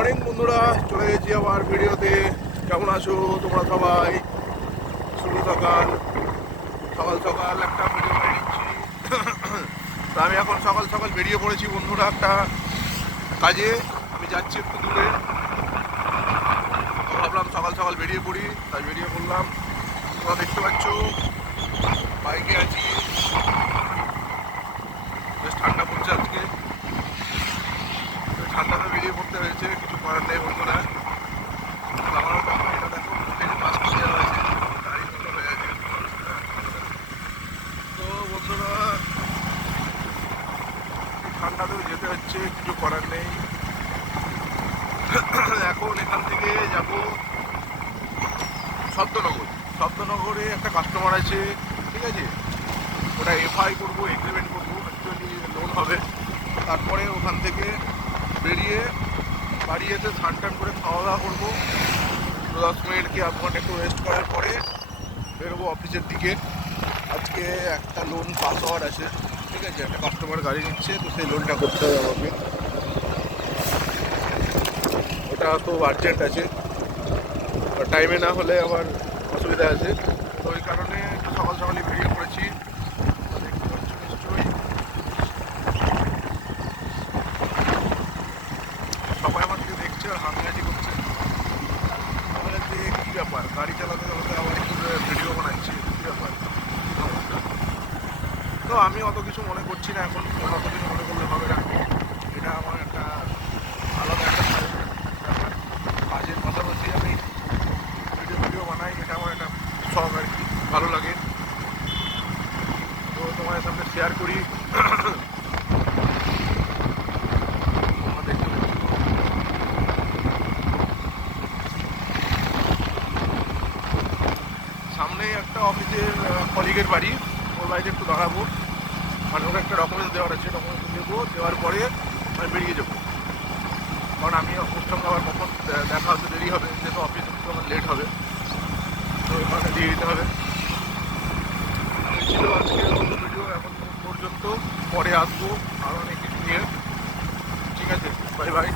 Morning বন্ধুরা, চলে গেছি আবার ভিডিওতে। কেমন আছো তোমরা সবাই? শুভ সকাল সকাল সকাল একটা ভিডিও করে নিচ্ছি। তো আমি এখন সকাল সকাল বেরিয়ে পড়েছি বন্ধুরা, একটা কাজে আমি যাচ্ছি একটু দূরে। তো ভাবলাম সকাল সকাল বেরিয়ে পড়ি, তাই বেরিয়ে পড়লাম। তোমরা দেখতে পাচ্ছ বাইকে আছি, বেশ ঠান্ডা পড়ছে আজকে। ঠান্ডাতে বেরিয়ে পড়তে হয়েছে, কিছু করার নেই বন্ধুরা। আমারও দেখো, এটা দেখো ট্রেনে পাস করে হয়েছে, গাড়ি মতো হয়ে আছে। তো বন্ধুরা, এই ঠান্ডাতেও যেতে হচ্ছে, কিছু করার নেই। এখন এখান থেকে যাব শব্দনগর। শব্দনগরে একটা কাস্টমার আছে, ঠিক আছে? ওটা এফআই করবো, এগ্রিমেন্ট করবো, অ্যাকচুয়ালি লোন হবে। তারপরে ওখান থেকে বেরিয়ে বাড়ি এসে স্নান টান করে খাওয়া দাওয়া করবো। 10 মিনিট কি আধ ঘন্টা একটু রেস্ট করার পরে বেরোবো অফিসের দিকে। আজকে একটা লোন পাস হওয়ার আছে, ঠিক আছে? একটা কাস্টমার গাড়ি নিচ্ছে, তো সেই লোনটা করতে হবে আমাকে। ওটা খুব আর্জেন্ট আছে, টাইমে না হলে আবার অসুবিধা আছে। তো ওই কারণে একটু সকাল সকালই বেরিয়ে পড়েছি। দেখতে পাচ্ছ নিশ্চয়ই সবাই আমার দিকে দেখছে আর হামিয়াজি করছে। তাহলে যে কী ব্যাপার, গাড়ি চালাতে চালাতে আবার একটু ভিডিও বানাচ্ছি, কী ব্যাপার, কী সমস্যা? তো আমি অত কিছু মনে করছি না এখন, অত কিছু মনে করলে হবে না। এটা আমার একটা আলাদা একটা ব্যাপার। কাজের পাশাপাশি আমি ভিডিও বানাই, এটা আমার একটা শখ আর কি, ভালো লাগে। তো তোমাদের সামনে শেয়ার করি। দেখতে সামনেই একটা অফিসের কলিগের বাড়ি, ওর বাড়িতে একটু দাঁড়াবো। মানে ওকে একটা ডকুমেন্টস দেওয়ার আছে, ডকুমেন্টস দেবো, দেওয়ার পরে আমি বেরিয়ে যাবো। কারণ আমি ওর সঙ্গে আবার কখন দেখা হতে দেরি হবে, যেহেতু অফিস আমার লেট হবে, তো ওখানে দিয়ে দিতে হবে। ছিল আজকে ভিডিও এখন পর্যন্ত, পরে আসবো আরও অনেক কিছু নিয়ে। ঠিক আছে, বাই বাই।